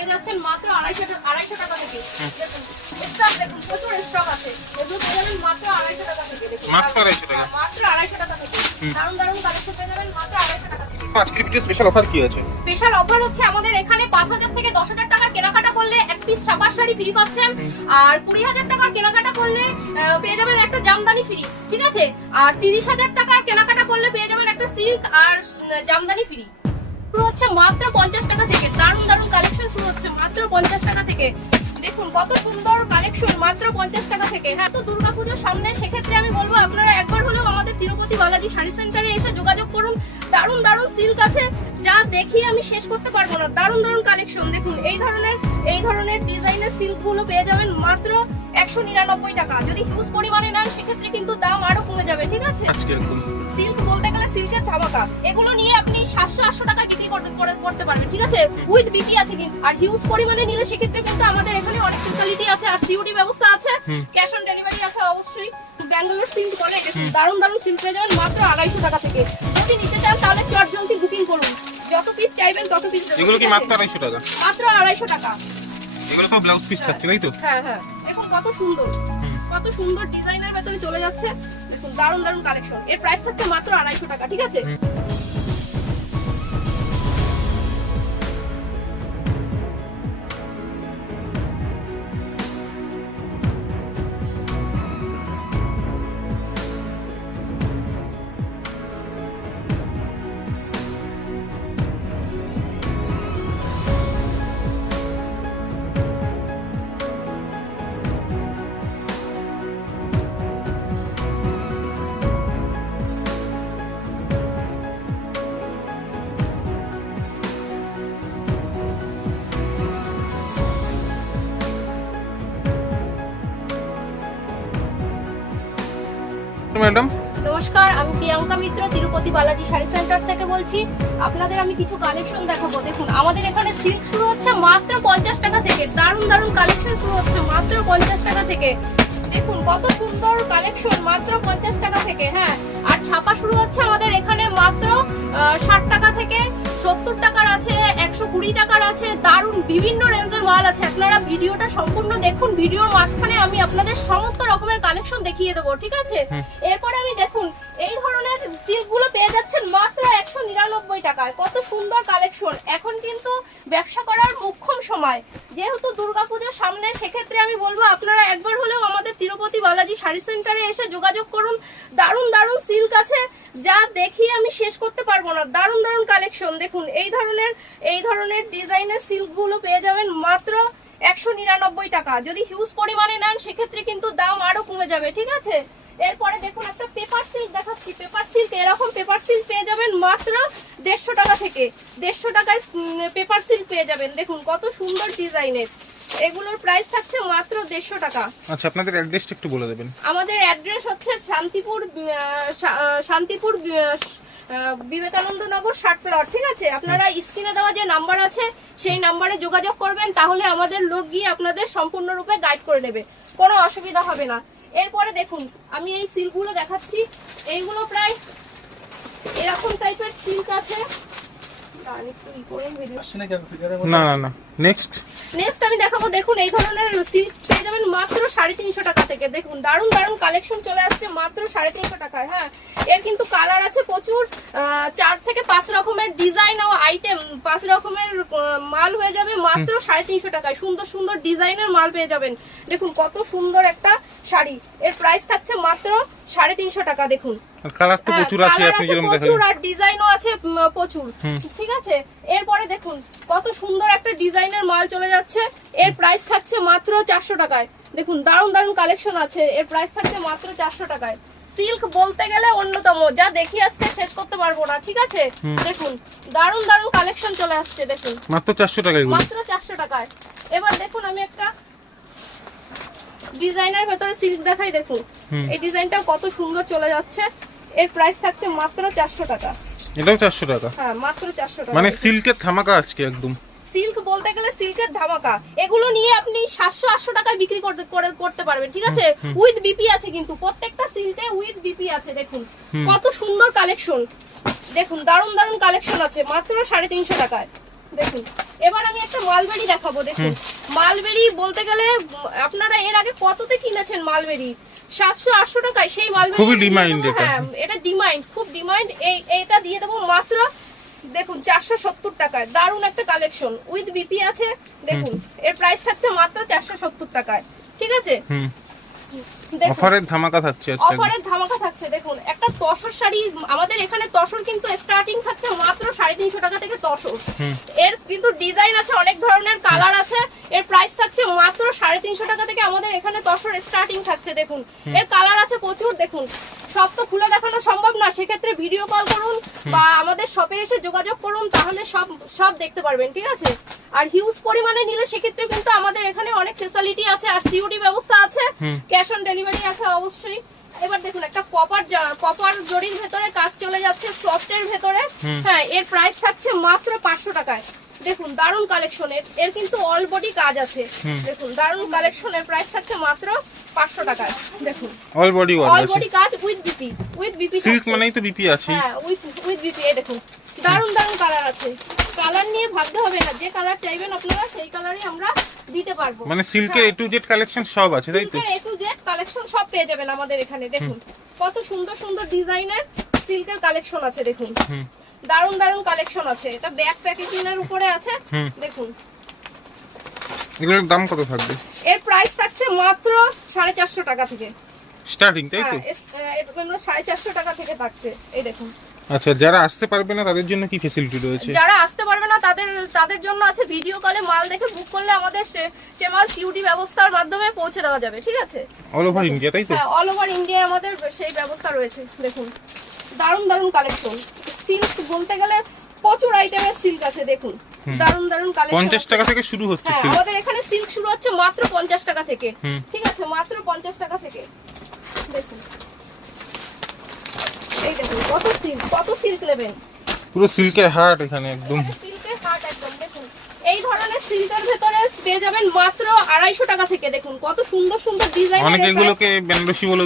পেয়ে যাচ্ছেন মাত্র আড়াইশো টাকা আড়াইশো টাকা থেকে। দেখুন স্টক দেখুন প্রচুর স্টক আছে। এগুলো পেয়ে যাবেন মাত্র আড়াইশো টাকা থেকে। দেখুন মাত্র 250 টাকা? হ্যাঁ, মাত্র আড়াইশো টাকা থেকে। দারুণ দারুণ কালেকশন পেয়ে যাবেন মাত্র আড়াইশো টাকা থেকে। আজকের ভিডিও স্পেশাল অফার কি আছে? স্পেশাল অফার হচ্ছে আমাদের এখানে পাঁচ হাজার থেকে দশ হাজার টাকার কেনাকাটা করলে এক পিস সাবাস শাড়ি ফ্রি পাচ্ছেন। আর কুড়ি হাজার টাকার কেনাকাটা করলে পেয়ে যাবেন একটা জামদানি ফ্রি ঠিক আছে? আর তিরিশ হাজার টাকার কেনাকাটা করলে পেয়ে যাবেন একটা সিল্ক আর জামদানি ফ্রি হচ্ছে মাত্র পঞ্চাশ টাকা থেকে। দারুণ কালেকশন শুরু হচ্ছে মাত্র পঞ্চাশ টাকা থেকে। দেখুন, কত সুন্দর কালেকশন মাত্র পঞ্চাশ টাকা থেকে। হ্যাঁ তো দুর্গাপুজোর সামনে সেক্ষেত্রে আমি বলব, আপনারা একবার হলেও আমাদের তিরুপতি বালাজি শাড়ি সেন্টারে এসে যোগাযোগ করুন। দারুণ দারুণ সিল্ক আছে। যা দেখি আমি শেষ করতে পারব না। দারুণ দারুণ কালেকশন দেখুন এই ধরনের এই ধরনের ডিজাইনের সিল্কগুলো পেয়ে যাবেন মাত্র একশো নিরানব্বই টাকা। যদি হিউজ পরিমাণে নেন সেক্ষেত্রে কিন্তু দাম আরও কমে যাবে ঠিক আছে? সিল্ক বলতে গেলে সিল্কের ধামাকা। এগুলো নিয়ে আপনি সাতশো আটশো টাকায় বিক্রি করতে করতে পারবেন ঠিক আছে? উইথ বিপি আছে কিন্তু। আর হিউজ পরিমাণে নিলে সেক্ষেত্রে কিন্তু আমাদের এখানে অনেক ফেসিলিটি আছে আর সিউডি ব্যবস্থা আছে। ক্যাশ অন ডেলিভারি আছে অবশ্যই। ব্যাঙ্গালোর সিল্ক বলে দারুণ দারুণ সিল্ক পেয়ে যাবেন মাত্র আড়াইশো টাকা থেকে। যদি নিতে চান তাহলে চট জলদি বুকিং করুন। যত পিস চাইবেন তত পিস এগুলো কি মাত্র আড়াইশো টাকা? মাত্র আড়াইশো টাকা। এগুলো তো ব্লাউজ পিস থাকছে তাই তো? হ্যাঁ হ্যাঁ। দেখুন কত সুন্দর। কত সুন্দর ডিজাইনের ভেতরে চলে যাচ্ছে। দেখুন দারুণ দারুণ কালেকশন এর প্রাইস থাকছে মাত্র আড়াইশো টাকা ঠিক আছে? প্রিয়াঙ্কা মিত্র, তিরুপতি বালাজি শাড়ি সেন্টার থেকে বলছি, আপনাদের আমি কিছু কালেকশন দেখাবো। দেখুন, আমাদের এখানে সিল্ক শুরু হচ্ছে মাত্র পঞ্চাশ টাকা থেকে। দারুণ দারুণ কালেকশন শুরু হচ্ছে মাত্র পঞ্চাশ টাকা থেকে। দেখুন, কত সুন্দর কালেকশন মাত্র পঞ্চাশ টাকা থেকে হ্যাঁ। আর ছাপা শুরু হচ্ছে আমাদের এখানে মাত্র ষাট টাকা থেকে। সত্তর টাকার আছে একশো কুড়ি টাকার আছে দারুণ বিভিন্ন রেঞ্জের মাল আছে। আপনারা ভিডিওটা সম্পূর্ণ দেখুন ভিডিওর মাঝখানে আমি আপনাদের সমস্ত রকমের কালেকশন দেখিয়ে দেবো ঠিক আছে? এরপরে আমি দেখুন এই ধরনের সিল্কগুলো পেয়ে যাচ্ছেন মাত্র একশো নিরানব্বই টাকায়। কত সুন্দর কালেকশন এখন কিন্তু ব্যবসা করার মুখ্যম সময়। যেহেতু দুর্গাপুজোর সামনে সেক্ষেত্রে আমি বলব আপনারা একবার হলেও আমাদের তিরুপতি বালাজি শাড়ি সেন্টারে এসে যোগাযোগ করুন। দারুণ দারুণ সিল্ক আছে যা দেখি আমি শেষ করতে পারব না। দারুণ দারুণ কালেকশন দেখুন এই ধরনের এই ধরনের ডিজাইনের সিল্কগুলো পেয়ে যাবেন মাত্র একশো নিরানব্বই টাকা। যদি হিউজ পরিমাণে নেন সেক্ষেত্রে কিন্তু দাম আরও কমে যাবে ঠিক আছে? এরপরে দেখুন একটা পেপার সিল্ক দেখাচ্ছি। পেপার সিল্ক এরকম পেপার সিল্ক পেয়ে যাবেন মাত্র দেড়শো টাকা থেকে। দেড়শো টাকায় পেপার সিল্ক পেয়ে যাবেন। দেখুন কত সুন্দর ডিজাইনের। এগুলোর প্রাইস থাকছে মাত্র দেড়শো টাকা। আচ্ছা আপনাদের অ্যাড্রেসটা একটু বলে দেবেন। আমাদের অ্যাড্রেস হচ্ছে শান্তিপুর শান্তিপুর বিবেকানন্দ নগর ষাট প্লট ঠিক আছে? আপনারা স্ক্রিনে দেওয়া যে নাম্বার আছে সেই নাম্বারে যোগাযোগ করবেন তাহলে আমাদের লোক গিয়ে আপনাদের সম্পূর্ণরূপে গাইড করে নেবে কোনো অসুবিধা হবে না। এরপরে দেখুন আমি এই সিল্কগুলো দেখাচ্ছি। এইগুলো প্রায় এরকম টাইপের সিল্ক আছে। না না না। নেক্সট নেক্সট আমি দেখাবো দেখুন এই ধরনের সিল্ক পেয়ে যাবেন মাত্র সাড়ে তিনশো টাকা থেকে। দেখুন দারুণ দারুণ কালেকশন চলে আসছে মাত্র সাড়ে তিনশো টাকায় হ্যাঁ। এর কিন্তু কালার আছে প্রচুর চার থেকে পাঁচ রকমের ডিজাইন ও আইটেম পাঁচ রকমের মাল হয়ে যাবে মাত্র সাড়ে তিনশো টাকায়। সুন্দর সুন্দর ডিজাইনের মাল পেয়ে যাবেন। দেখুন কত সুন্দর একটা শাড়ি। এর প্রাইস থাকছে মাত্র সাড়ে তিনশো টাকা দেখুন। কালার তো হ্যাঁ, প্রচুর আছে আপনি যেরকম প্রচুর আর ডিজাইনও আছে প্রচুর। ঠিক আছে? এরপরে দেখুন কত সুন্দর একটা ডিজাইনের মাল চলে যাচ্ছে। এর প্রাইস থাকছে মাত্র চারশো টাকায়। দেখুন দারুণ দারুণ কালেকশন আছে। এর প্রাইস থাকছে মাত্র চারশো টাকায়। সিল্ক বলতে গেলে অন্যতম যা দেখি আজকে শেষ করতে পারব না ঠিক আছে? দেখুন দারুণ দারুণ কালেকশন চলে আসছে দেখুন। মাত্র চারশো টাকা এগুলো। মাত্র চারশো টাকায়। এবার দেখুন আমি একটা ডিজাইনের ভেতরে সিল্ক দেখাই দেখুন। এই ডিজাইনটাও কত সুন্দর চলে যাচ্ছে। এর প্রাইস থাকছে মাত্র চারশো টাকা। এটাও চারশো টাকা? হ্যাঁ মাত্র চারশো টাকা। মানে সিল্কের ধামাকা আজকে একদম। সিল্ক বলতে গেলে সিল্কের ধামাকা। এগুলো নিয়ে আপনি সাতশো আটশো টাকায় বিক্রি করতে করে- করতে পারবেন ঠিক আছে? উইথ বিপি আছে কিন্তু প্রত্যেকটা সিল্কে উইথ বিপি আছে দেখুন। কত সুন্দর কালেকশন দেখুন দারুণ দারুণ কালেকশন আছে মাত্র সাড়ে তিনশো টাকায়। দেখুন এবার আমি একটা মালবেরি দেখাবো দেখুন। মালবেরি বলতে গেলে আপনারা এর আগে কততে কিনেছেন মালবেরি সাতশো আটশো টাকায় সেই মালবেরি খুবই এটা। হ্যাঁ এটা ডিমান্ড খুব ডিমান্ড এই এটা দিয়ে দেবো মাত্র দেখুন চারশো সত্তর টাকায়। দারুণ একটা কালেকশন উইথ বিপি আছে দেখুন এর প্রাইস থাকছে মাত্র চারশো সত্তর টাকায়। ঠিক আছে? অফারের ধামাকা থাকছে আজকে অফারের ধামাকা থাকছে দেখুন একটা তসর শাড়ি আমাদের এখানে তসর কিন্তু স্টার্টিং থাকছে মাত্র সাড়ে তিনশো টাকা থেকে তসর। এর কিন্তু ডিজাইন আছে অনেক ধরনের কালার আছে এর প্রাইস থাকছে মাত্র সাড়ে তিনশো টাকা থেকে আমাদের এখানে তসর স্টার্টিং থাকছে দেখুন। এর কালার আছে প্রচুর দেখুন। সব তো খুলে দেখানো সম্ভব না সেক্ষেত্রে ভিডিও কল করুন বা আমাদের শপে এসে যোগাযোগ করুন তাহলে সব সব দেখতে পারবেন ঠিক আছে? আর হিউজ পরিমাণে নিলে সেক্ষেত্রে কিন্তু আমাদের এখানে অনেক ফেসিলিটি আছে আর সিউডি ব্যবস্থা আছে ক্যাশ অন ডেলিভারি আছে অবশ্যই। এবার দেখুন একটা কপার কপার জরির ভেতরে কাজ চলে যাচ্ছে সফটের ভেতরে। হ্যাঁ এর প্রাইস থাকছে মাত্র পাঁচশো টাকায়। দেখুন দারুণ কালেকশন এর। কিন্তু অল বডি কাজ আছে। দেখুন দারুণ কালেকশন এর প্রাইস থাকছে মাত্র পাঁচশো টাকায়। দেখুন। All body work all body কাজ with BP with BP silk মানেই তো বিপি আছে হ্যাঁ উইথ উইথ বিপি এই দেখুন। দারুণ দারুণ কালার আছে। কালার নিয়ে ভাবতে হবে না যে কালার চাইবেন আপনারা সেই কালারই আমরা দিতে পারব। মানে সিল্কের এ টু জেড কালেকশন সব আছে তাই তো? এ টু জেড কালেকশন সব পেয়ে যাবেন আমাদের এখানে দেখুন। কত সুন্দর সুন্দর ডিজাইনের সিল্কের কালেকশন আছে দেখুন। হুম। দারুণ দারুণ কালেকশন আছে। এটা ব্যাক প্যাকেজিং এর উপরে আছে। দেখুন। এগুলোর দাম কত থাকবে? এর প্রাইস থাকছে মাত্র সাড়ে চারশো টাকা থেকে। স্টার্টিং তাই তো? হ্যাঁ এগুলো সাড়ে চারশো টাকা থেকে থাকছে। এই দেখুন। আচ্ছা যারা আসতে পারবে না তাদের জন্য কি ফেসিলিটি রয়েছে? যারা আসতে পারবে না তাদের তাদের জন্য আছে ভিডিও কলে মাল দেখে বুক করলে আমাদের সে সে মাল সিউডি ব্যবস্থার মাধ্যমে পৌঁছে দেওয়া যাবে ঠিক আছে? অল ওভার ইন্ডিয়া তাই তো? হ্যাঁ অল ওভার ইন্ডিয়া আমাদের সেই ব্যবস্থা রয়েছে। দেখুন। দারুণ দারুণ কালেকশন সিল্ক বলতে গেলে প্রচুর আইটেমের সিল্ক আছে দেখুন। দারুণ দারুণ কালেকশন পঞ্চাশ টাকা থেকে শুরু হচ্ছে হ্যাঁ সিল্ক। আমাদের এখানে সিল্ক শুরু হচ্ছে মাত্র পঞ্চাশ টাকা থেকে। ঠিক আছে মাত্র পঞ্চাশ টাকা থেকে। দেখুন। এই দেখুন কত সিল্ক কত সিল্ক নেবেন? পুরো সিল্কের হাট এখানে একদম। সিল্কের হাট এই ধরনের সিল্কের ভেতরে পেয়ে যাবেন মাত্র আড়াইশো টাকা থেকে। দেখুন কত সুন্দর সুন্দর ডিজাইন অনেকে এগুলোকে বেনারসি বলে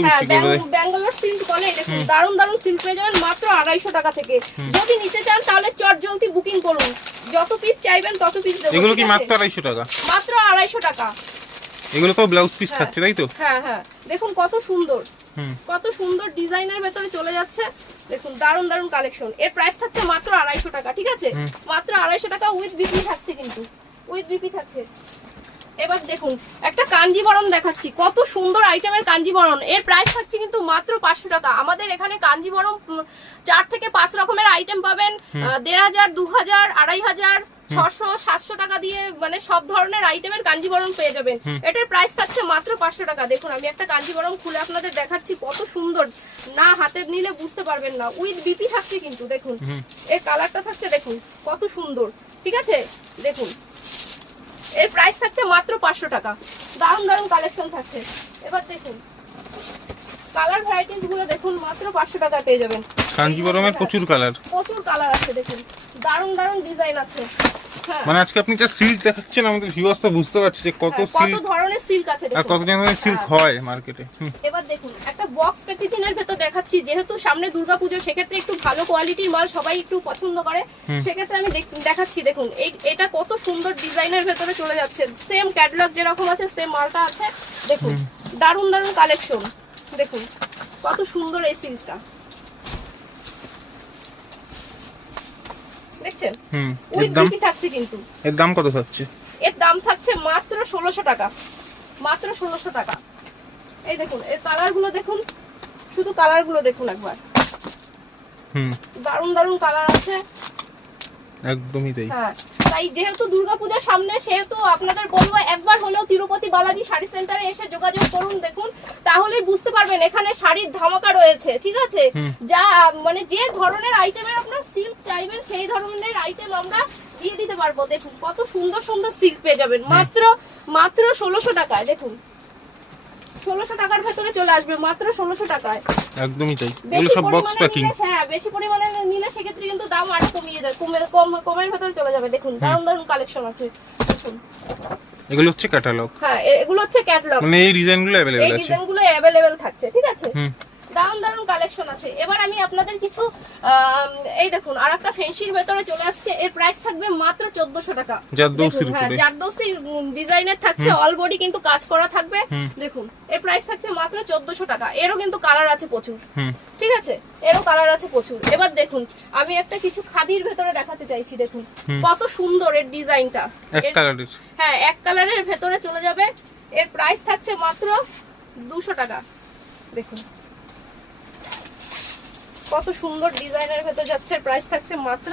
ব্যাঙ্গালোর সিল্ক বলে দেখুন দারুণ দারুণ সিল্ক পেয়ে যাবেন মাত্র আড়াইশো টাকা থেকে। যদি নিতে চান তাহলে চট জলদি বুকিং করুন। যত পিস চাইবেন তত পিস দেবো এগুলো কি মাত্র আড়াইশো টাকা? মাত্র আড়াইশো টাকা। এগুলো তো ব্লাউজ পিস হ্যাঁ। থাকছে তাই তো? হ্যাঁ হ্যাঁ। দেখুন কত সুন্দর। কত সুন্দর ডিজাইনের ভেতরে চলে যাচ্ছে। দেখুন দারুণ দারুণ কালেকশন এর প্রাইস থাকছে মাত্র আড়াইশো টাকা ঠিক আছে? মাত্র আড়াইশো টাকা উইথ বিপি থাকছে কিন্তু। উইথ বিপি থাকছে। এবার দেখুন একটা কাঞ্জিবরণ দেখাচ্ছি। কত সুন্দর আইটেমের কাঞ্জিবরণ এর প্রাইস থাকছে কিন্তু মাত্র পাঁচশো টাকা। আমাদের এখানে কাঞ্জিবরম উম, চার থেকে পাঁচ রকমের আইটেম পাবেন। দেড় হাজার দু হাজার আড়াই হাজার ছশো সাতশো টাকা দিয়ে মানে সব ধরনের আইটেমের কাঞ্জিবরম পেয়ে যাবেন। এটার প্রাইস থাকছে মাত্র পাঁচশো টাকা। দেখুন আমি একটা কাঞ্জিবরম খুলে আপনাদের দেখাচ্ছি কত সুন্দর। না হাতে নিলে বুঝতে পারবেন না। উইথ বিপি থাকছে কিন্তু দেখুন। এর কালারটা থাকছে দেখুন কত সুন্দর। ঠিক আছে? দেখুন। এর প্রাইস থাকছে মাত্র পাঁচশো টাকা। দারুণ দারুণ কালেকশন থাকছে। এবার দেখুন। কালার ভ্যারাইটিসগুলো দেখুন মাত্র পাঁচশো টাকায় পেয়ে যাবেন। কাঞ্জিবরমের প্রচুর কালার প্রচুর কালার আছে দেখুন। দারুণ দারুণ ডিজাইন আছে। হ্যাঁ। মানে আজকে আপনি যা সিল্ক দেখাচ্ছেন আমাদের ভিউয়ার্স তো বুঝতে পারছে যে কত হ্যাঁ, কত ধরনের সিল্ক আছে আর কত ধরনের সিল্ক হয়। মার্কেটে এবার দেখুন একটা বক্স প্যাকেজিংয়ের ভেতর দেখাচ্ছি যেহেতু সামনে দুর্গাপুজো সেক্ষেত্রে একটু ভালো কোয়ালিটির মাল সবাই একটু পছন্দ করে। সেক্ষেত্রে আমি দেখ- দেখাচ্ছি দেখুন এটা কত সুন্দর ডিজাইনের ভেতরে চলে যাচ্ছে। সেম ক্যাটালগ যেরকম আছে সেম মালটা আছে। দেখুন দারুণ দারুণ কালেকশন দেখুন কত সুন্দর এই সিল্কটা দেখছেন? উইথ দাম? থাকছে কিন্তু। এর দাম কত থাকছে? এর দাম থাকছে মাত্র ষোলোশো টাকা। মাত্র ষোলোশো টাকা। এই দেখুন এর কালারগুলো দেখুন। শুধু কালারগুলো দেখুন একবার। হুম। দারুণ দারুণ কালার আছে। একদমই তাই। হ্যাঁ তাই যেহেতু দুর্গাপূজার সামনে সেহেতু আপনাদের বলব একবার হলেও তিরুপতি বালাজি শাড়ি সেন্টারে এসে যোগাযোগ করুন দেখুন তাহলেই বুঝতে পারবেন এখানে শাড়ির ধামাকা রয়েছে ঠিক আছে? যা মানে যে ধরনের আইটেমের আপনার সিল্ক চাইবেন সেই ধরনের আইটেম আমরা দিয়ে দিতে পারব। দেখুন কত সুন্দর সুন্দর সিল্ক পেয়ে যাবেন। মাত্র মাত্র ষোলোশো টাকায় দেখুন। ষোলোশো টাকার ভেতরে চলে আসবে মাত্র ষোলোশো টাকায়। একদমই তাই। এগুলো সব বক্স প্যাকিং হ্যাঁ বেশি পরিমাণে নিলে সেক্ষেত্রে কিন্তু দাম আরও কমিয়ে যায় কমে কম কমের ভেতরে চলে যাবে। দেখুন দারুণ দারুণ কালেকশন আছে। দেখুন। এগুলো হচ্ছে ক্যাটালগ হ্যাঁ এগুলো হচ্ছে ক্যাটালগ মানে এই ডিজাইনগুলো अवेलेबल অ্যাভেলেবেল এই ডিজাইনগুলো অ্যাভেলেবেল থাকছে ঠিক আছে? হুম। দারুণ দারুণ কালেকশন আছে। এবার আমি আপনাদের কিছু এই দেখুন আর একটা ফেন্সির ভেতরে চলে আসছে। এর প্রাইস থাকবে মাত্র চোদ্দশো টাকা। হ্যাঁ জারদৌসি ডিজাইনের থাকছে অল বডি কিন্তু কাজ করা থাকবে। দেখুন এর প্রাইস থাকছে মাত্র চোদ্দশো টাকা। এরও কিন্তু কালার আছে প্রচুর। ঠিক আছে? এরও কালার আছে প্রচুর। এবার দেখুন আমি একটা কিছু খাদির ভেতরে দেখাতে চাইছি দেখুন। কত সুন্দর এর ডিজাইনটা হ্যাঁ এক কালারের ভেতরে চলে যাবে। এর প্রাইস থাকছে মাত্র দুশো টাকা। দেখুন। কত সুন্দর ডিজাইনের ভেতর যাচ্ছে প্রাইস থাকছে মাত্র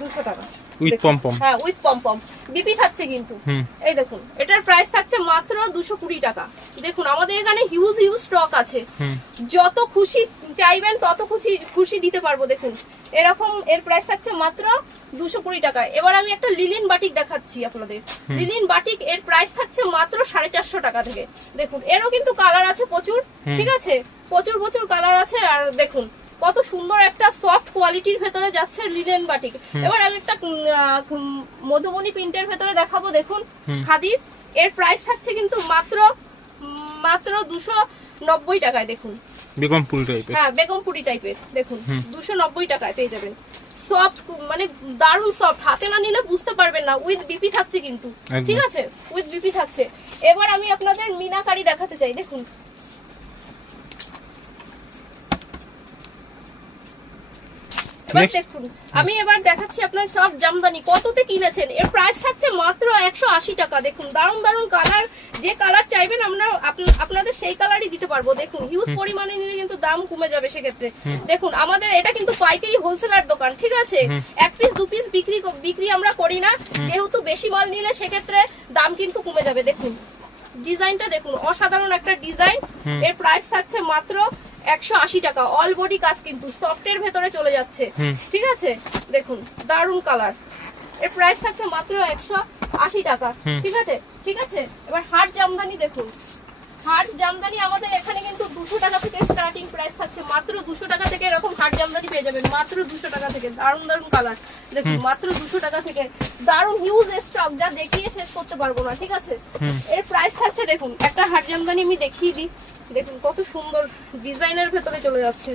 দুশো টাকা। উইথ দেখুন। পম পম হ্যাঁ উইথ পম পম বিপি থাকছে কিন্তু। এই দেখুন এটার প্রাইস থাকছে মাত্র দুশো কুড়ি টাকা। দেখুন আমাদের এখানে হিউজ হিউজ স্টক আছে। যত খুশি চাইবেন তত খুশি খুশি দিতে পারব দেখুন। এরকম এর প্রাইস থাকছে মাত্র দুশো কুড়ি টাকা। এবার আমি একটা লিলিন বাটিক দেখাচ্ছি আপনাদের। লিলিন বাটিক এর প্রাইস থাকছে মাত্র সাড়ে চারশো টাকা থেকে। দেখুন এরও কিন্তু কালার আছে প্রচুর ঠিক আছে? প্রচুর প্রচুর কালার আছে আর দেখুন কত সুন্দর একটা সফট কোয়ালিটির ভেতরে যাচ্ছে লিলেন বাটিক এবার আমি একটা মধুবনী প্রিন্টের ভেতরে দেখাবো দেখুন। খাদির এর প্রাইস থাকছে কিন্তু মাত্র মাত্র দুশো নব্বই টাকায় দেখুন। বেগম ফুল টাইপের হ্যাঁ বেগমপুরি টাইপের দেখুন। দুশো নব্বই টাকায় পেয়ে যাবেন। সফট মানে দারুণ সফট হাতে না নিলে বুঝতে পারবেন না। উইথ বিপি থাকছে কিন্তু। ঠিক আছে? উইথ বিপি থাকছে। এবার আমি আপনাদের মিনাকারি দেখাতে চাই। দেখুন এবার দেখুন আমি এবার দেখাচ্ছি আপনার সব জামদানি। কততে কিনেছেন? এর প্রাইস থাকছে মাত্র একশো আশি টাকা। দেখুন দারুণ দারুণ কালার যে কালার চাইবেন আমরা আপনাদের সেই কালারই দিতে পারব। দেখুন হিউজ পরিমাণে নিলে কিন্তু দাম কমে যাবে সেক্ষেত্রে। দেখুন আমাদের এটা কিন্তু পাইকারি হোলসেলার দোকান ঠিক আছে? এক পিস দু পিস বিক্রি বিক্রি আমরা করি না। যেহেতু বেশি মাল নিলে সেক্ষেত্রে দাম কিন্তু কমে যাবে। দেখুন ডিজাইনটা দেখুন অসাধারণ একটা ডিজাইন এর প্রাইস থাকছে মাত্র একশো আশি টাকা। অল বডি কাজ কিন্তু সফটের ভেতরে চলে যাচ্ছে। ঠিক আছে? দেখুন দারুণ কালারের প্রাইস থাকছে মাত্র একশো আশি টাকা। ঠিক আছে? ঠিক আছে? এবার হাট জামদানি দেখুন। হাট জামদানি আমাদের এখানে কিন্তু দুশো টাকা থেকে স্টার্টিং প্রাইস থাকছে। মাত্র দুশো টাকা থেকে এরকম হাট জামদানি পেয়ে যাবেন। মাত্র দুশো টাকা থেকে। দারুণ দারুণ কালার দেখুন মাত্র দুশো টাকা থেকে। দারুণ হিউজ স্টক যা দেখিয়ে শেষ করতে পারব না ঠিক আছে? এর প্রাইস থাকছে দেখুন একটা হাট জামদানি আমি দেখিয়ে দিই। দেখুন কত সুন্দর ডিজাইনের ভেতরে চলে যাচ্ছে।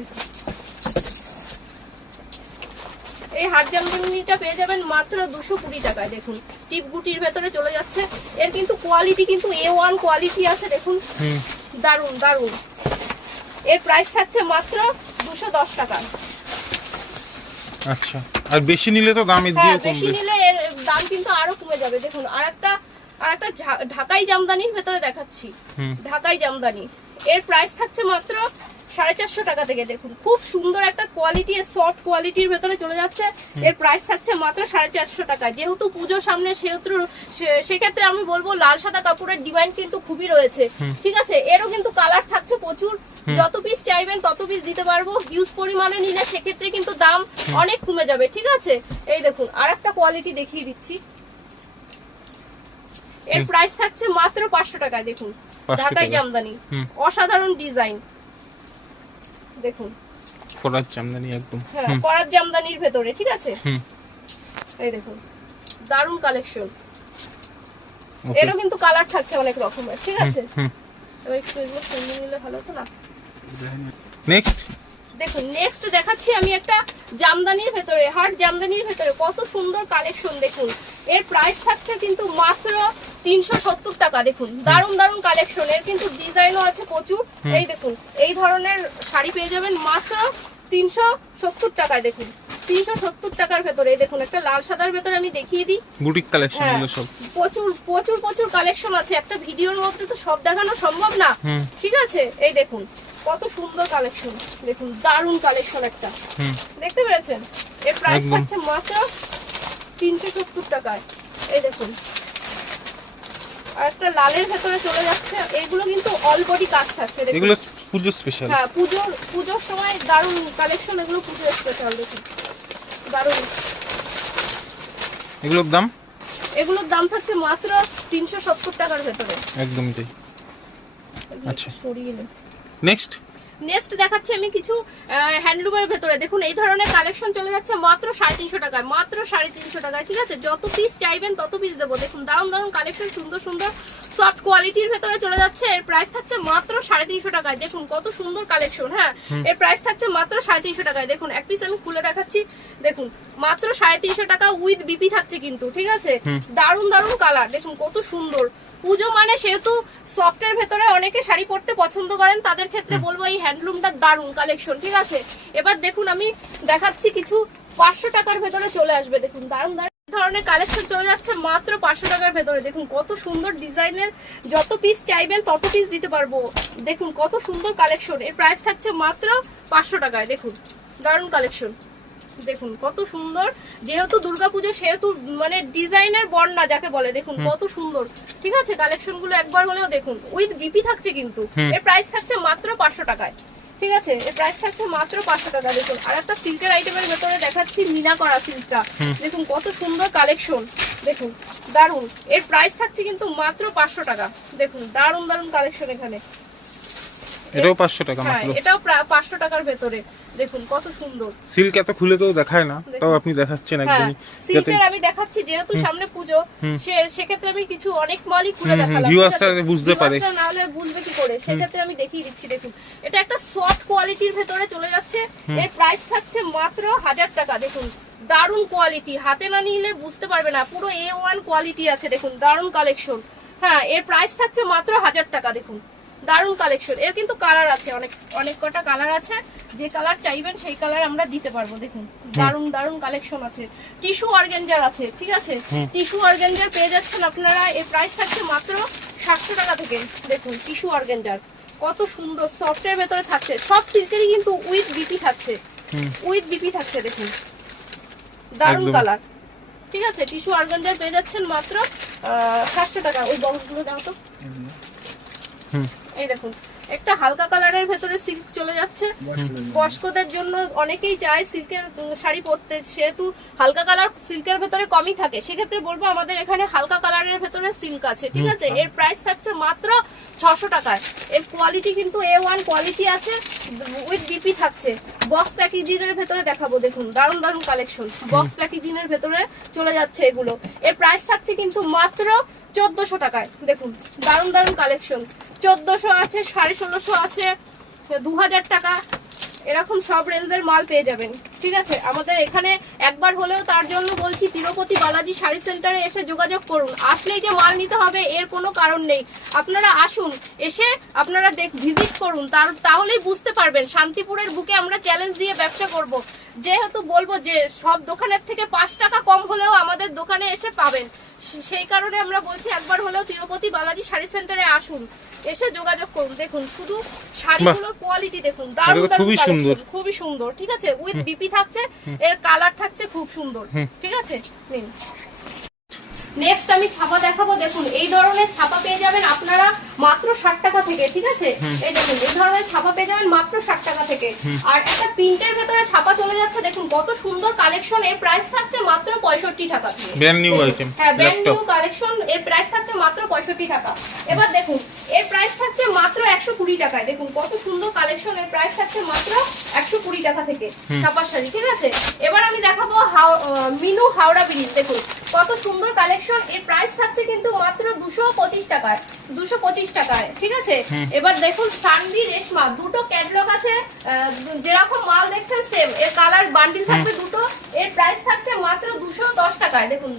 এই হাট জামদানিটা পেয়ে যাবেন মাত্র দুশো কুড়ি টাকায়। দেখুন টিপ গুটির ভেতরে চলে যাচ্ছে। এর কিন্তু কোয়ালিটি কিন্তু এ ওয়ান কোয়ালিটি আছে দেখুন। দারুণ দারুণ এর প্রাইস থাকছে মাত্র দুশো দশ টাকা। আচ্ছা আর বেশি নিলে তো দাম হ্যাঁ বেশি নিলে এর দাম কিন্তু আরও কমে যাবে। দেখুন আর একটা আর একটা ঝা- ঢাকাই জামদানির ভেতরে দেখাচ্ছি। ঢাকাই জামদানি। এর প্রাইস থাকছে মাত্র সাড়ে চারশো টাকা থেকে দেখুন। খুব সুন্দর একটা কোয়ালিটি সফট কোয়ালিটির ভেতরে চলে যাচ্ছে। এর প্রাইস থাকছে মাত্র সাড়ে চারশো টাকা। যেহেতু পুজো সামনে সেহেতু সেক্ষেত্রে আমি বলব লাল সাদা কাপড়ের ডিমান্ড কিন্তু খুবই রয়েছে। ঠিক আছে? এরও কিন্তু কালার থাকছে প্রচুর। যত পিস চাইবেন তত পিস দিতে পারব। হিউজ পরিমাণে নিলে সেক্ষেত্রে কিন্তু দাম অনেক কমে যাবে। ঠিক আছে? এই দেখুন আর একটা কোয়ালিটি দেখিয়ে দিচ্ছি। এর প্রাইস থাকছে মাত্র পাঁচশো টাকায় দেখুন। ঢাকাই জামদানি অসাধারণ ডিজাইন দেখুন। করার জামদানি একদম। হ্যাঁ করার জামদানির ভেতরে ঠিক আছে? এই দেখুন দারুণ কালেকশন এরও কিন্তু কালার থাকছে অনেক রকমের ঠিক আছে? এবার একটু এগুলো নিলে ভালো হতো না? নেক্সট দেখুন নেক্সট দেখাচ্ছি আমি একটা জামদানির ভেতরে হার্ট জামদানির ভেতরে কত সুন্দর কালেকশন দেখুন। এর প্রাইস থাকছে কিন্তু মাত্র তিনশো সত্তর টাকা দেখুন। দারুণ দারুণ কালেকশন এর কিন্তু ডিজাইনও আছে প্রচুর। এই দেখুন এই ধরনের শাড়ি পেয়ে যাবেন মাত্র তিনশো সত্তর টাকায় দেখুন। তিনশো সত্তর টাকার ভেতরে দেখুন একটা লাল সাদার ভেতরে আমি দেখিয়ে দিই। বুটিক কালেকশন হ্যাঁ। সব। প্রচুর প্রচুর প্রচুর কালেকশন আছে। একটা ভিডিওর মধ্যে তো সব দেখানো সম্ভব না। ঠিক আছে? এই দেখুন কত সুন্দর কালেকশন। দেখুন দারুণ কালেকশন একটা। দেখতে পেরেছেন? এর প্রাইস। থাকছে মাত্র তিনশো সত্তর টাকায়। এই দেখুন। আর একটা লালের ভেতরে চলে যাচ্ছে। এগুলো কিন্তু অল বডি কাজ থাকছে এগুলো পুজো স্পেশাল হ্যাঁ পুজোর পুজোর সময় দারুণ কালেকশন এগুলো পুজো স্পেশাল দেখুন। দারুণ। এগুলোর দাম? এগুলোর দাম থাকছে মাত্র তিনশো সত্তর টাকার ভেতরে। একদমই তাই। আচ্ছা। সরিয়ে নেক্সট নেক্সট দেখাচ্ছি আমি কিছু হ্যান্ডলুমের ভেতরে। দেখুন এই ধরনের কালেকশন চলে যাচ্ছে মাত্র সাড়ে তিনশো টাকায় মাত্র সাড়ে তিনশো টাকায় ঠিক আছে? যত পিস চাইবেন তত পিস দেবো। দেখুন দারুণ দারুণ কালেকশন সুন্দর সুন্দর সফট কোয়ালিটির ভেতরে চলে যাচ্ছে। এর প্রাইস থাকছে মাত্র সাড়ে তিনশো টাকায়। দেখুন কত সুন্দর কালেকশন হ্যাঁ? এর প্রাইস থাকছে মাত্র সাড়ে তিনশো টাকায়। দেখুন এক পিস আমি খুলে দেখাচ্ছি। দেখুন মাত্র সাড়ে তিনশো টাকা উইথ বিপি থাকছে কিন্তু ঠিক আছে? দারুণ দারুণ কালার দেখুন কত সুন্দর। পুজো মানে সেহেতু সফটের ভেতরে অনেকে শাড়ি পরতে পছন্দ করেন তাদের ক্ষেত্রে বলব এই হ্যান্ডলুমটা দারুণ কালেকশন ঠিক আছে? এবার দেখুন আমি দেখাচ্ছি কিছু পাঁচশো টাকার ভেতরে চলে আসবে। দেখুন দারুণ এই ধরনের কালেকশন চলে যাচ্ছে মাত্র পাঁচশো টাকার ভেতরে। দেখুন কত সুন্দর ডিজাইনের যত পিস চাইবেন তত পিস দিতে পারব। দেখুন কত সুন্দর কালেকশন এর প্রাইস থাকছে মাত্র পাঁচশো টাকায়। দেখুন দারুণ কালেকশন দেখুন কত সুন্দর। যেহেতু দুর্গাপুজো সেহেতু মানে ডিজাইনের বর্ণা যাকে বলে দেখুন কত সুন্দর। ঠিক আছে? কালেকশনগুলো একবার হলেও দেখুন উইথ বিপি থাকছে কিন্তু। এর প্রাইস থাকছে মাত্র পাঁচশো টাকায়। ঠিক আছে? এর প্রাইস থাকছে মাত্র পাঁচশো টাকা। দেখুন আর একটা সিল্কের আইটেমের ভেতরে দেখাচ্ছি মিনা করা সিল্কটা দেখুন কত সুন্দর কালেকশন দেখুন দারুণ এর প্রাইস থাকছে কিন্তু মাত্র পাঁচশো টাকা। দেখুন দারুণ দারুণ কালেকশন এখানে। এটাও পাঁচশো টাকা হ্যাঁ এটাও পাঁচশো টাকার ভেতরে। দেখুন কত সুন্দর। সিল্ক এত খুলে কেউ দেখায় না তাও আপনি দেখাচ্ছেন হ্যাঁ একদমই। সিল্কের আমি দেখাচ্ছি যেহেতু সামনে পুজো সে সেক্ষেত্রে আমি কিছু অনেক মালই খুলে দেখালাম। বুঝতে পারে। না হলে বুঝবে কি করে? সেক্ষেত্রে আমি দেখিয়ে দিচ্ছি দেখুন। এটা একটা সফট কোয়ালিটির ভেতরে চলে যাচ্ছে। এর প্রাইস থাকছে মাত্র হাজার টাকা। দেখুন দারুণ কোয়ালিটি হাতে না নিলে বুঝতে পারবে না। পুরো এ ওয়ান কোয়ালিটি আছে দেখুন দারুণ কালেকশন হ্যাঁ এর প্রাইস থাকছে মাত্র হাজার টাকা দেখুন। দারুণ কালেকশন এর কিন্তু কালার আছে অনেক অনেক কটা কালার আছে। যে কালার চাইবেন সেই কালার আমরা দিতে পারব দেখুন। দারুণ দারুণ কালেকশন আছে। টিস্যু অর্গেঞ্জার আছে ঠিক আছে? টিস্যু অর্গেঞ্জার পেয়ে যাচ্ছেন আপনারা এর প্রাইস থাকছে মাত্র সাতশো টাকা থেকে। দেখুন টিস্যু অর্গেঞ্জার কত সুন্দর সফটের ভেতরে থাকছে। সব সিল্কেরই কিন্তু উইথ বিপি থাকছে। উইথ বিপি থাকছে দেখুন। দারুণ কালার ঠিক আছে? টিস্যু অর্গেঞ্জার পেয়ে যাচ্ছেন মাত্র সাতশো টাকা। ওই বক্সগুলো দাও তো। হুম। এই দেখুন একটা হালকা কালারের ভেতরে সিল্ক চলে যাচ্ছে। বয়স্কদের জন্য অনেকেই চায় সিল্কের শাড়ি পরতে সেহেতু হালকা কালার সিল্কের ভেতরে কমই থাকে। সেক্ষেত্রে বলব আমাদের এখানে হালকা কালারের ভেতরে সিল্ক আছে ঠিক আছে? এর প্রাইস থাকছে মাত্র ছশো টাকায়। এর কোয়ালিটি কিন্তু এ ওয়ান কোয়ালিটি আছে উইথ বিপি থাকছে। বক্স প্যাকেজিং এর ভেতরে দেখাবো দেখুন দারুণ দারুণ কালেকশন বক্স প্যাকেজিং এর ভেতরে চলে যাচ্ছে এগুলো। এর প্রাইস থাকছে কিন্তু মাত্র চোদ্দশো টাকায়, দেখুন, দারুণ দারুণ কালেকশন চোদ্দশো আছে, সাড়ে ষোলোশো আছে, দু হাজার টাকা, এরকম সব রেঞ্জের মাল পেয়ে যাবেন, ঠিক আছে? আমাদের এখানে একবার হলেও তার জন্য বলছি, তিরুপতি বালাজি শাড়ি সেন্টারে এসে যোগাযোগ করুন। আসলেই যে মাল নিতে হবে, এর কোনো কারণ নেই। আপনারা আসুন, এসে আপনারা দেখ ভিজিট করুন। তার, তাহলেই বুঝতে পারবেন, শান্তিপুরের বুকে আমরা চ্যালেঞ্জ দিয়ে ব্যবসা করব। যেহেতু বলব যে, সব দোকানের থেকে পাঁচ টাকা কম হলেও আমাদের দোকানে এসে পাবেন। সেই কারণে আমরা বলছি একবার হলেও তিরুপতি বালাজি শাড়ি সেন্টারে আসুন। এসে যোগাযোগ করুন। দেখুন শুধু শাড়িগুলোর কোয়ালিটি দেখুন। দারুণ খুবই সুন্দর। খুবই সুন্দর ঠিক আছে? উইথ বিপি থাকছে এর কালার থাকছে খুব সুন্দর ঠিক আছে? নিন। নেক্সট আমি ছাপা দেখাবো। দেখুন এই ধরনের ছাপা পেয়ে যাবেন আপনারা মাত্র ষাট টাকা থেকে ঠিক আছে? এই দেখুন এই ধরনের ছাপা পেয়ে যাবেন মাত্র ষাট টাকা থেকে। আর একটা প্রিন্টের ভেতরে ছাপা চলে যাচ্ছে দেখুন কত সুন্দর কালেকশন এর প্রাইস থাকছে মাত্র পঁয়ষট্টি টাকা থেকে। ব্র্যান্ড নিউ আইটেম হ্যাঁ ব্র্যান্ড নিউ কালেকশন এর প্রাইস থাকছে মাত্র পঁয়ষট্টি টাকা। এবার দেখুন এর প্রাইস থাকছে মাত্র একশো কুড়ি টাকায়। দেখুন কত সুন্দর কালেকশন এর প্রাইস থাকছে মাত্র একশো কুড়ি টাকা থেকে। ছাপার শাড়ি ঠিক আছে? এবার আমি দেখাবো মিনু হাওড়া ব্রিজ দেখুন। কত সুন্দর কালেকশন এর প্রাইস থাকছে কিন্তু মাত্র দুশো পঁচিশ টাকায়। দুশো পঁচিশ টাকায় ঠিক আছে? এবার দেখুন সানবি রেশমা দুটো ক্যাটলগ আছে যেরকম মাল দেখছেন সেম এর কালার বান্ডিল থাকবে দুটো এর প্রাইস থাকছে মাত্র দুশো দশ টাকায় দেখুন।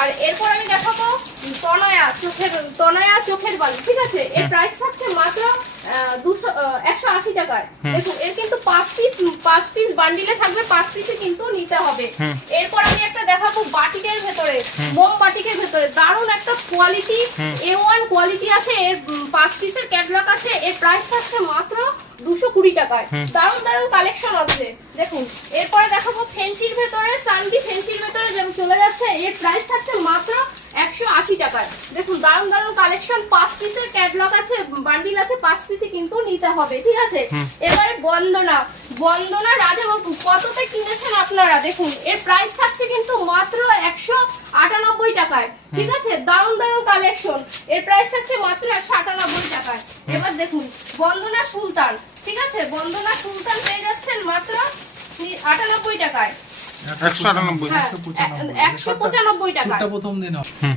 আর এরপর আমি দেখাবো তনয়া চোখের তনয়া চোখের বালি ঠিক আছে? এর প্রাইস থাকছে মাত্র দুশো একশো আশি টাকায়। দেখুন এর কিন্তু পাঁচ পিস পাঁচ পিস বান্ডিলে থাকবে পাঁচ পিসে কিন্তু নিতে হবে। এরপর আমি একটা দেখাবো বাটিকের ভেতরে মোম বাটিকের ভেতরে। দারুণ একটা কোয়ালিটি এ ওয়ান কোয়ালিটি আছে এর পাঁচ পিসের ক্যাটলগ আছে এর প্রাইস থাকছে মাত্র দুশো কুড়ি টাকায়। দারুণ দারুণ কালেকশন আছে। দেখুন এরপরে দেখাবো ফেন্সির ভেতরে সানবি ফেন্সির ভেতরে যেমন চলে যাচ্ছে এর প্রাইস থাকছে মাত্র একশো আশি টাকায় দেখুন দারুণ দারুণ কালেকশন পাঁচ পিসের ক্যাটলগ আছে বান্ডিল আছে পাঁচ পিসে কিন্তু নিতে হবে ঠিক আছে? এবারে বন্দনা বন্দনা রাজাবাবু কততে কিনেছেন আপনারা? দেখুন এর প্রাইস থাকছে কিন্তু মাত্র একশো আটানব্বই টাকায় ঠিক আছে? দারুণ দারুণ কালেকশন এর প্রাইস থাকছে মাত্র একশো আটানব্বই টাকায়। এবার দেখুন বন্দনা সুলতান ঠিক আছে? বন্দনা সুলতান পেয়ে যাচ্ছেন মাত্র আটানব্বই টাকায়।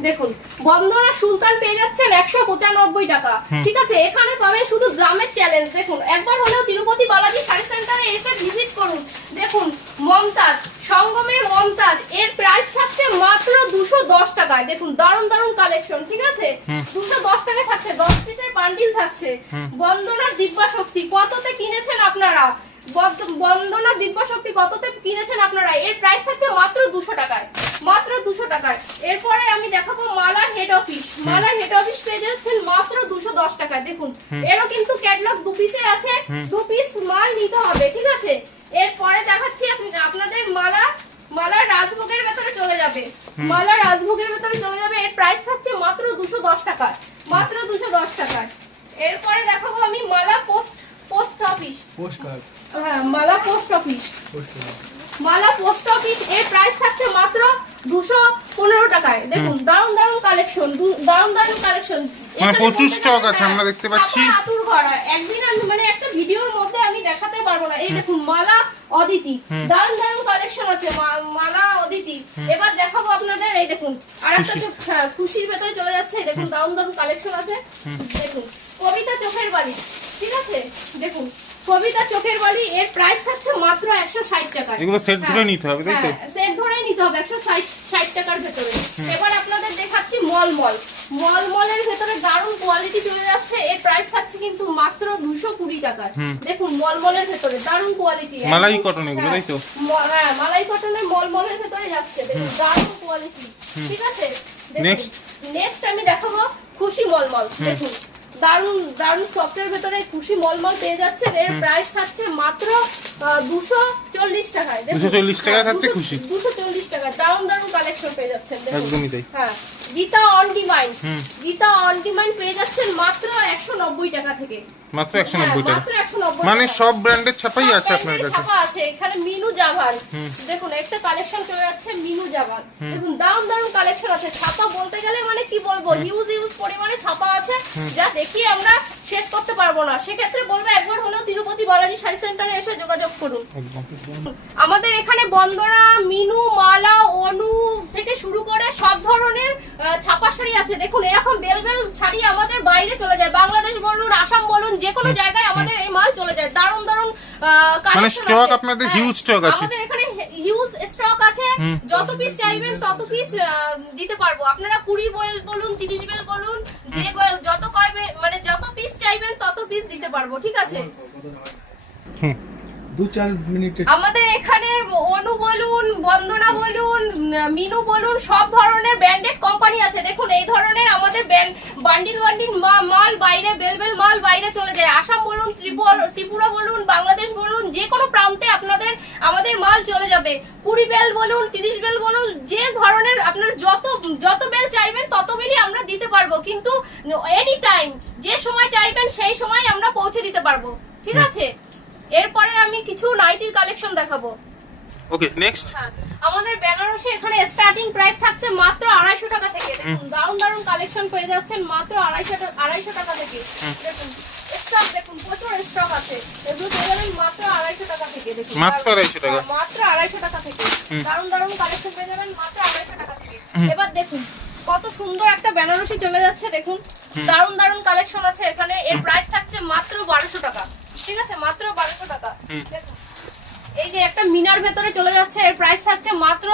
দেখুন বন্দনা সুলতান পেয়ে যাচ্ছেন একশো পঁচানব্বই টাকা। ঠিক আছে এখানে পাবেন শুধু গ্রামের চ্যালেঞ্জ দেখুন একবার হলেও তিরুপতি বালাজি শাড়ি সেন্টারে এসে ভিজিট করুন। দেখুন মমতাজ সঙ্গমের মমতাজ এর প্রাইস থাকছে মাত্র দুশো দশ টাকায়। দেখুন দারুণ দারুণ কালেকশন ঠিক আছে? দুশো দশ টাকায় থাকছে দশ পিসের বান্ডিল থাকছে। বন্দনা দিব্যা শক্তি কততে কিনেছেন আপনারা? বন্দনা দিব্যা শক্তি কততে কিনেছেন আপনারা? এর প্রাইস থাকছে মাত্র দুশো টাকায়। মাত্র দুশো টাকায়। এরপরে আমি দেখাবো মালার হেড অফিস মালার হেড অফিস পেয়ে যাচ্ছেন মাত্র দুশো দশ টাকায়। দেখুন এরও কিন্তু ক্যাটলগ দু পিসের আছে। দু পিস মাল নিতে হবে ঠিক আছে? এরপরে দেখাচ্ছি আপনি- আপনাদের মালা মালা রাজভোগের ভেতরে চলে যাবে। মালা রাজভোগের ভেতরে চলে যাবে। এর প্রাইস থাকছে মাত্র দুশো দশ টাকায়। মাত্র দুশো দশ টাকায়। এরপরে দেখাবো আমি মালা post post office post card হ্যাঁ মালা পোস্ট অফিস মালা পোস্ট অফিস এর প্রাইস থাকছে মাত্র দুশো পনেরো টাকায়। দেখুন দারুণ দারুণ কালেকশন দারুণ দারুণ কালেকশন মানে প্রচুর আছে, আমরা দেখতে পাচ্ছি। আতুর ভরা একদিন আমি মানে একটা ভিডিওর মধ্যে আমি দেখাতে পারব না। এই দেখুন মালা অদিতি। দারুণ দারুণ কালেকশন আছে মালা অদিতি। এবার দেখাবো আপনাদের এই দেখুন আর একটা চোখ হ্যাঁ, খুশির ভেতরে চলে যাচ্ছে এই দেখুন দারুণ দারুণ কালেকশন আছে। দেখুন কবিতা চোখের বালি। ঠিক আছে? দেখুন কবিতা চোখের বালি এর প্রাইস থাকছে মাত্র একশো ষাট টাকা এগুলো সেট ধরে নিতে হবে তাই তো? সেট ধরেই নিতে হবে একশো ষাট টাকার ভেতরে। এবার আপনাদের দেখাচ্ছি মল মল মল মলের ভেতরে দারুণ কোয়ালিটি চলে যাচ্ছে এর প্রাইস থাকছে কিন্তু মাত্র দুশো কুড়ি টাকার দেখুন মল মলের ভেতরে দারুণ কোয়ালিটি মালাই cotton এগুলো, তাই তো? হ্যাঁ মালাই কটনের মল মলের ভেতরে যাচ্ছে দেখুন দারুণ কোয়ালিটি ঠিক আছে? Next? নেক্সট আমি দেখাবো খুশি মলমল দেখুন। দারুণ দারুণ সফটের ভেতরে খুশি মলমল পেয়ে যাচ্ছেন। এর প্রাইস থাকছে মাত্র দুশো চল্লিশ টাকায়। 240 টাকায় থাকছে খুশি। দুশো চল্লিশ টাকা দারুণ দারুণ কালেকশন পেয়ে যাচ্ছেন। একদমই তাই। হ্যাঁ Gita on demand Gita on demand পেয়ে যাচ্ছেন মাত্র একশো নব্বই টাকা থেকে। মাত্র একশো হ্যাঁ, নব্বই টাকা 190 মানে। সব ব্র্যান্ডের ছাপাই আছে আপনার কাছে। ছাপা আছে। এখানে মিনু জাভার দেখুন একটা কালেকশন চলে যাচ্ছে মিনু জাভার দেখুন দারুণ দারুণ কালেকশন আছে। ছাপা বলতে গেলে মানে কি বলব হিউজ হিউজ পরিমাণে ছাপা আছে। যা দেখিয়ে আমরা শেষ করতে পারব না। সেক্ষেত্রে বলব একবার হলেও তিরুপতি বালাজি শাড়ি সেন্টারে এসে যোগাযোগ করুন। আমাদের এখানে বন্দনা মিনু মালা অনু থেকে শুরু করে সব ধরনের ছাপা শাড়ি আছে। দেখুন এরকম বেল বেল শাড়ি আমাদের বাইরে চলে যায়। বাংলাদেশ বলুন আসাম বলুন যে কোনো জায়গায় আমাদের এই মাল চলে যায়। দারুণ দারুণ আহ, স্টক আপনাদের হিউজ স্টক আছে। আমাদের এখানে হিউজ স্টক আছে। যত পিস চাইবেন তত পিস দিতে পারব। আপনারা কুড়ি বেল বলুন তিরিশ বেল বলুন যে বেল- যত কয় মানে যত পিস চাইবেন তত পিস দিতে পারব ঠিক আছে? দু চার মিনিটে আমাদের এখানে অনু বলুন বন্দনা বলুন মিনু বলুন সব ধরনের ব্র্যান্ডেড কোম্পানি আছে। দেখুন এই ধরনের আমাদের বান্ডিল বান্ডিল মাল বাইরে বেলবেল মাল বাইরে চলে যায়। আসাম বলুন ত্রিপুরা ত্রিপুরা বলুন বাংলাদেশ বলুন যে কোনো প্রান্তে আপনাদের আমাদের মাল চলে যাবে। কুড়ি বেল বলুন তিরিশ বেল বলুন যে ধরনের আপনার যত যত বেল চাইবেন তত বেলই আমরা দিতে পারব। কিন্তু এনি টাইম যে সময় চাইবেন সেই সময় আমরা পৌঁছে দিতে পারব। ঠিক আছে? এরপরে আমি কিছু নাইটির কালেকশন দেখাবো। ওকে নেক্সট হ্যাঁ, আমাদের বেনারসে এখানে স্টার্টিং প্রাইস থাকছে মাত্র আড়াইশো টাকা থেকে। দেখুন দারুণ দারুণ কালেকশন পেয়ে যাচ্ছেন মাত্র আড়াইশো টাকা আড়াইশো টাকা থেকে। দেখুন স্টক দেখুন প্রচুর স্টক আছে। এগুলো পেয়ে যাবেন মাত্র আড়াইশো টাকা থেকে। দেখুন মাত্র 250 টাকা। হ্যাঁ, মাত্র আড়াইশো টাকা থেকে। দারুণ দারুণ কালেকশন পেয়ে যাবেন মাত্র আড়াইশো টাকা থেকে। এবার দেখুন কত সুন্দর একটা বেনারসি চলে যাচ্ছে। দেখুন দারুণ দারুণ কালেকশন আছে এখানে। এর প্রাইস থাকছে মাত্র বারোশো টাকা। ঠিক আছে মাত্র বারোশো টাকা। এই যে একটা মিনার ভেতরে চলে যাচ্ছে এর প্রাইস থাকছে মাত্র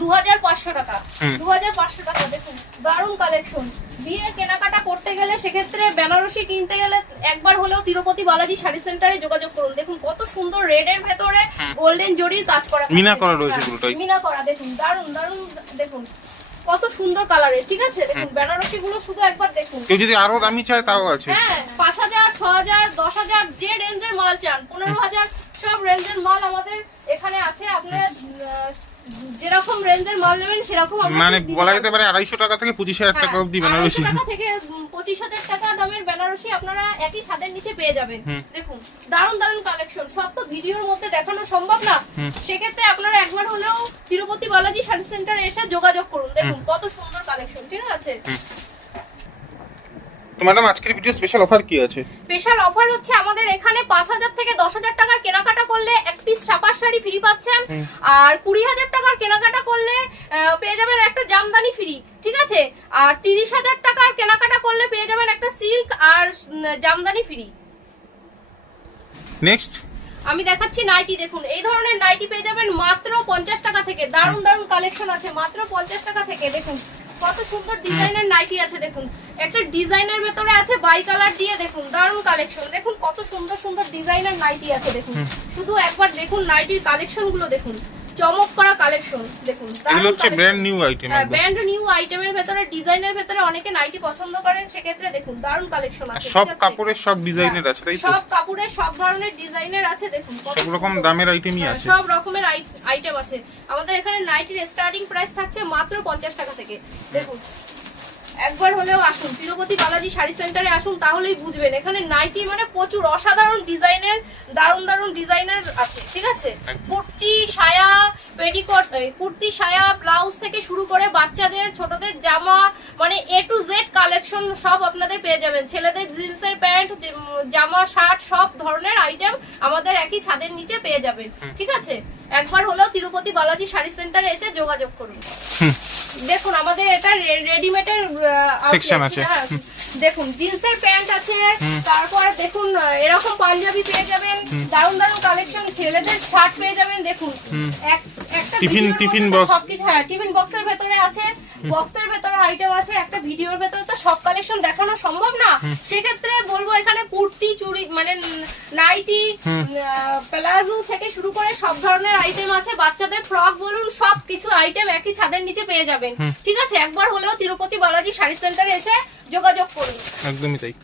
দু হাজার পাঁচশো টাকা। দু হাজার পাঁচশো টাকা দেখুন দারুণ কালেকশন বিয়ের কেনাকাটা করতে গেলে সেক্ষেত্রে বেনারসি কিনতে গেলে একবার হলেও তিরুপতি বালাজি শাড়ি সেন্টারে যোগাযোগ করুন। দেখুন কত সুন্দর রেড এর ভেতরে গোল্ডেন জরির কাজ করা মিনা করা রয়েছে হ্যাঁ, পুরোটাই। মিনা করা দেখুন দারুণ দারুণ দেখুন কত সুন্দর কালারের ঠিক আছে? দেখুন বেনারসি গুলো শুধু একবার দেখুন। কেউ যদি আরও দামি চায় তাও আছে। হ্যাঁ পাঁচ হাজার ছ হাজার দশ হাজার যে রেঞ্জের মাল চান পনেরো হাজার সব রেঞ্জের মাল আমাদের এখানে আছে। আপনারা যেরকম রেঞ্জের মাল নেবেন সেরকম মানে বলা যেতে পারে আড়াইশো টাকা থেকে পঁচিশ হাজার টাকা হ্যাঁ, অব্দি বেনারসি টাকা থেকে পঁচিশ হাজার টাকা দামের বেনারসি আপনারা একই ছাদের নিচে পেয়ে যাবেন। দেখুন দারুণ দারুণ কালেকশন সব তো ভিডিওর মধ্যে দেখানো সম্ভব না। সেক্ষেত্রে আপনারা একবার হলেও তিরুপতি বালাজি শাড়ি সেন্টারে এসে যোগাযোগ করুন। দেখুন কত সুন্দর কালেকশন ঠিক আছে? তো ম্যাডাম আজকের ভিডিও স্পেশাল অফার কি আছে? স্পেশাল অফার হচ্ছে আমাদের এখানে পাঁচ হাজার থেকে দশ হাজার টাকার কেনাকাটা করলে এক পিস ছাপার শাড়ি ফ্রি পাচ্ছেন। আর কুড়ি হাজার টাকার কেনাকাটা করলে পেয়ে যাবেন একটা জামদানি ফ্রি ঠিক আছে? আর তিরিশ হাজার টাকার কেনাকাটা করলে পেয়ে যাবেন একটা সিল্ক আর জামদানি ফ্রি নেক্সট আমি দেখাচ্ছি নাইটি দেখুন এই ধরনের নাইটি পেয়ে যাবেন মাত্র দারুণ দারুণ কালেকশন আছে। মাত্র পঞ্চাশ টাকা থেকে দেখুন কত সুন্দর ডিজাইনের নাইটি আছে দেখুন। একটা ডিজাইনের ভেতরে আছে বাই কালার দিয়ে দেখুন দারুণ কালেকশন দেখুন কত সুন্দর সুন্দর ডিজাইনের নাইটি আছে দেখুন। শুধু একবার দেখুন নাইটির কালেকশনগুলো দেখুন। চমক করা কালেকশন দেখুন এগুলো হচ্ছে brand new item brand new আইটেমের ভেতরে ডিজাইনের ভেতরে অনেকে নাইটি পছন্দ করেন সেক্ষেত্রে দেখুন দারুণ কালেকশন আছে সব কাপড়ের সব ডিজাইনের হ্যাঁ, আছে তাই তো? সব কাপড়ের সব ধরনের ডিজাইনের আছে দেখুন সব রকম দামের আইটেমই হ্যাঁ, আছে। সব রকমের আইটেম আছে। আমাদের এখানে নাইটির স্টার্টিং প্রাইস থাকছে মাত্র পঞ্চাশ টাকা থেকে। দেখুন একবার হলেও আসুন। তিরুপতি বালাজি শাড়ি সেন্টারে আসুন তাহলেই বুঝবেন। এখানে নাইটি মানে প্রচুর অসাধারণ ডিজাইনের দারুণ দারুণ ডিজাইনের আছে ঠিক আছে? কুর্তি সায়া পেটিকোট কুর্তি সায়া ব্লাউজ থেকে শুরু করে বাচ্চাদের ছোটদের জামা মানে এ টু জেড কালেকশন সব আপনাদের পেয়ে যাবেন। ছেলেদের জিন্সের প্যান্ট জামা শার্ট সব ধরনের আইটেম আমাদের একই ছাদের নিচে পেয়ে যাবেন ঠিক আছে? একবার হলেও তিরুপতি বালাজি শাড়ি সেন্টারে এসে যোগাযোগ করুন। দেখুন আমাদের এটা রেডিমেডের সেকশন আছে। হ্যাঁ, দেখুন জিন্সের প্যান্ট আছে তারপর দেখুন এরকম পাঞ্জাবি পেয়ে যাবেন দারুণ দারুণ কালেকশন ছেলেদের শার্ট পেয়ে যাবেন দেখুন। এক- একটা টিফিন- টিফিন বক্স। সবকিছু হ্যাঁ টিফিন বক্সের ভেতরে আছে বক্সের ভেতরে আইটেম আছে একটা ভিডিওর ভেতরে তো সব কালেকশন দেখানো সম্ভব না। সেক্ষেত্রে বলব এখানে কুর্তি চুড়ি মানে নাইটি প্লাজো থেকে শুরু করে সব ধরনের আইটেম আছে। বাচ্চাদের ফ্রক বলুন সব কিছু আইটেম একই ছাদের নিচে পেয়ে যাবেন। ঠিক আছে? একবার হলেও তিরুপতি বালাজি শাড়ি সেন্টারে এসে যোগাযোগ করুন। একদমই তাই।